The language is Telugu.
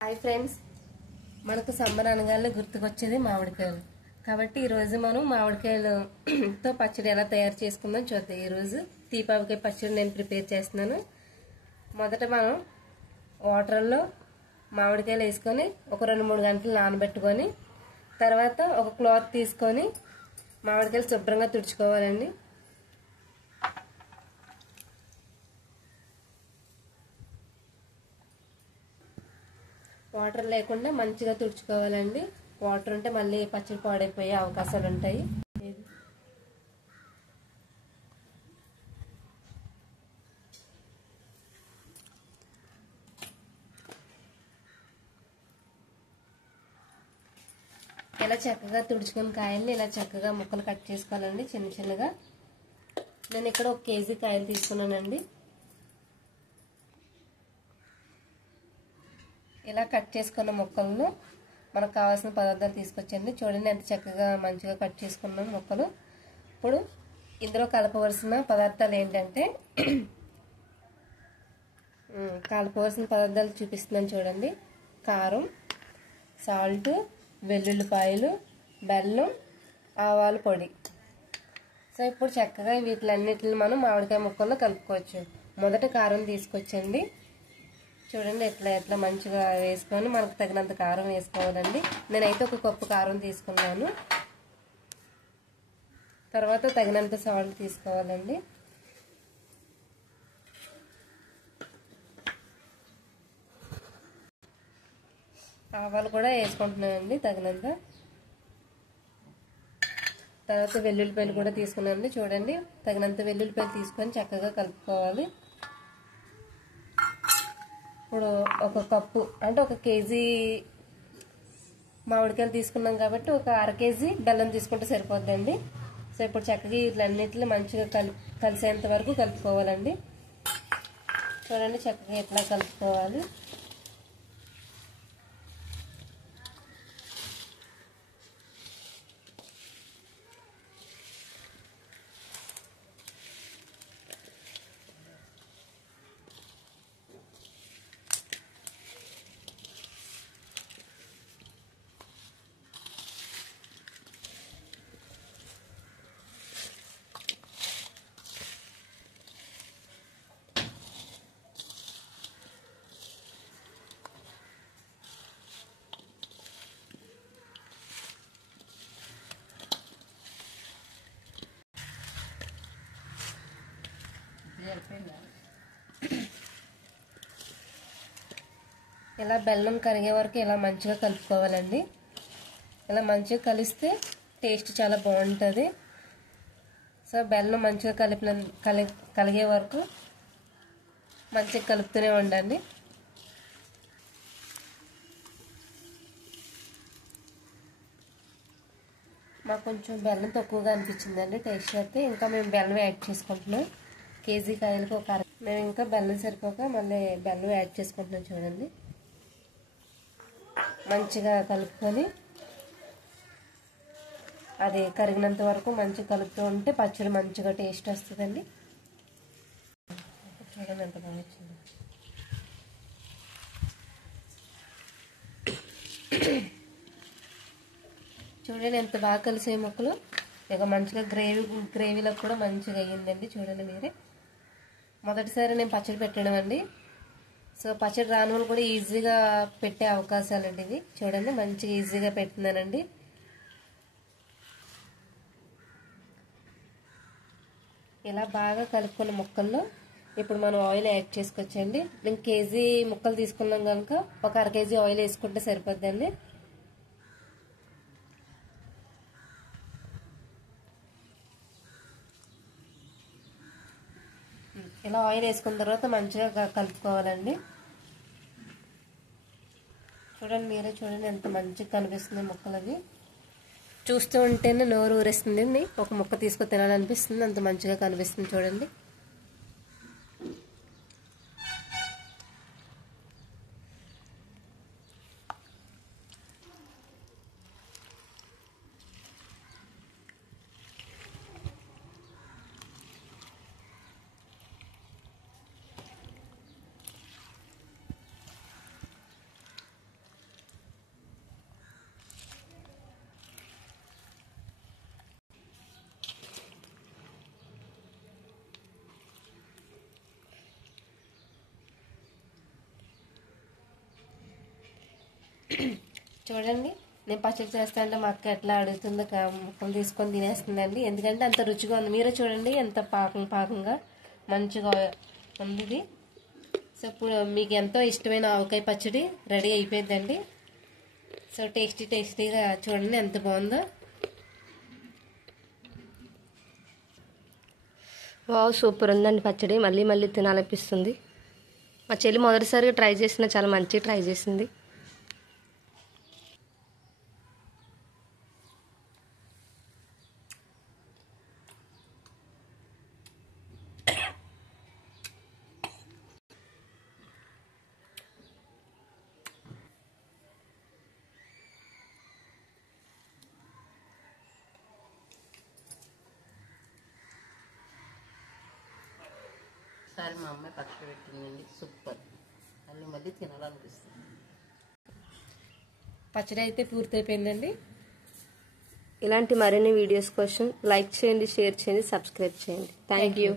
హాయ్ ఫ్రెండ్స్, మనకు సమ్మర్ అనగానే గుర్తుకొచ్చేది మామిడికాయలు. కాబట్టి ఈరోజు మనం మామిడికాయలతో పచ్చడి ఎలా తయారు చేసుకుందాం చూద్దాం. ఈరోజు తీపావకాయ పచ్చడి నేను ప్రిపేర్ చేస్తున్నాను. మొదట మనం వాటర్లో మామిడికాయలు వేసుకొని ఒక 2-3 గంటలు నానబెట్టుకొని తర్వాత ఒక క్లాత్ తీసుకొని మామిడికాయలు శుభ్రంగా తుడుచుకోవాలండి. వాటర్ లేకుండా మంచిగా తుడుచుకోవాలండి. వాటర్ ఉంటే మళ్ళీ పచ్చడి పాడైపోయే అవకాశాలు ఉంటాయి. ఇలా చక్కగా తుడుచుకున్న కాయల్ని ఇలా చక్కగా ముక్కలు కట్ చేసుకోవాలండి, చిన్న చిన్నగా. నేను ఇక్కడ 1 కేజీ కాయలు తీసుకున్నానండి. ఇలా కట్ చేసుకున్న ముక్కలను మనకు కావాల్సిన పదార్థాలు తీసుకొచ్చండి. చూడండి ఎంత చక్కగా మంచిగా కట్ చేసుకున్నాను ముక్కలు. ఇప్పుడు ఇందులో కలపవలసిన పదార్థాలు ఏంటంటే చూపిస్తున్నాను చూడండి. కారం, సాల్ట్, వెల్లుల్లిపాయలు, బెల్లం, ఆవాల పొడి. సో ఇప్పుడు చక్కగా వీటిలన్నిటిని మనం మామిడికాయ ముక్కల్లో కలుపుకోవచ్చు. మొదట కారం తీసుకొచ్చండి. చూడండి ఎట్లా మంచిగా వేసుకొని మనకు తగినంత కారం వేసుకోవాలండి. నేనైతే 1 కప్పు కారం తీసుకున్నాను. తర్వాత తగినంత సాల్ట్ తీసుకోవాలండి. ఆవాలు కూడా వేసుకుంటున్నానండి తగినంత. తర్వాత వెల్లుల్లిపాయలు కూడా తీసుకున్నానండి. చూడండి తగినంత వెల్లుల్లిపాయలు తీసుకొని చక్కగా కలుపుకోవాలి. ఇప్పుడు 1 కప్పు అంటే 1 కేజీ మామిడికాయలు తీసుకున్నాం కాబట్టి 1/2 కేజీ బెల్లం తీసుకుంటే సరిపోద్దండి. సో ఇప్పుడు చక్కగా వీటిలన్నిటిని మంచిగా కలిసేంత వరకు కలుపుకోవాలండి. చూడండి చక్కగా ఎట్లా కలుపుకోవాలి. ఇలా బెల్లం కరిగే వరకు ఇలా మంచిగా కలుపుకోవాలండి. ఇలా మంచిగా కలిస్తే టేస్ట్ చాలా బాగుంటుంది. సో బెల్లం మంచిగా కలిగే వరకు మంచిగా కలుపుతూనే ఉండండి. మాకు కొంచెం బెల్లం తక్కువగా అనిపించిందండి టేస్ట్ అయితే. ఇంకా మేము బెల్లం యాడ్ చేసుకుంటున్నాం. కేజీ కాయలకు మేము ఇంకా బెల్లం సరిపోక మళ్ళీ బెల్లం యాడ్ చేసుకుంటున్నాం. చూడండి మంచిగా కలుపుకొని అది కరిగినంత వరకు మంచిగా కలుపుతూ ఉంటే పచ్చడి మంచిగా టేస్ట్ వస్తుందండి. చూడండి ఎంత బాగా వచ్చింది. చూడండి ఎంత బాగా కలిసే ముక్కలు. ఇక మంచిగా గ్రేవీలో కూడా మంచిగా అయ్యిందండి. చూడండి మీరే. మొదటిసారి నేను పచ్చడి పెట్టడం అండి. సో పచ్చడి రాని వాళ్ళు కూడా ఈజీగా పెట్టే అవకాశాలు అండి ఇవి. చూడండి మంచిగా ఈజీగా పెడుతున్నానండి. ఇలా బాగా కలుపుకున్న ముక్కల్లో ఇప్పుడు మనం ఆయిల్ యాడ్ చేసుకోవచ్చండి. మేము కేజీ ముక్కలు తీసుకున్నాం కనుక 1/2 కేజీ ఆయిల్ వేసుకుంటే సరిపోద్దండి. ఇలా ఆయిల్ వేసుకున్న తర్వాత మంచిగా కలుపుకోవాలండి. చూడండి మీరే చూడండి ఎంత మంచిగా కనిపిస్తుంది ముక్కలు. అవి చూస్తూ ఉంటేనే నోరు ఊరేస్తుంది. ఒక ముక్క తీసుకొని తినాలనిపిస్తుంది, అంత మంచిగా కనిపిస్తుంది. చూడండి చూడండి నేను పచ్చడి చేస్తా అంటే మా అక్క ఎట్లా అడుగుతుందో ముక్కలు తీసుకొని తినేస్తుందండి. ఎందుకంటే అంత రుచిగా ఉంది. మీరే చూడండి ఎంత పాకంగా మంచిగా ఉంది ఇది. సో ఇప్పుడు మీకు ఎంతో ఇష్టమైన ఆవకాయ పచ్చడి రెడీ అయిపోయిందండి. సో టేస్టీగా చూడండి ఎంత బాగుందో. వావ్, సూపర్ ఉందండి పచ్చడి. మళ్ళీ మళ్ళీ తినాలనిపిస్తుంది. మా చెల్లి మొదటిసారిగా ట్రై చేసిన చాలా మంచిగా ట్రై చేసింది. ఒకసారి మా అమ్మాయి పచ్చడి పెట్టిందండి, సూపర్. మళ్ళీ తినాలనిపిస్తుంది. పచ్చడి అయితే పూర్తయిపోయిందండి. ఇలాంటి మరిన్ని వీడియోస్ కోసం లైక్ చేయండి, షేర్ చేయండి, సబ్స్క్రైబ్ చేయండి. Thank you.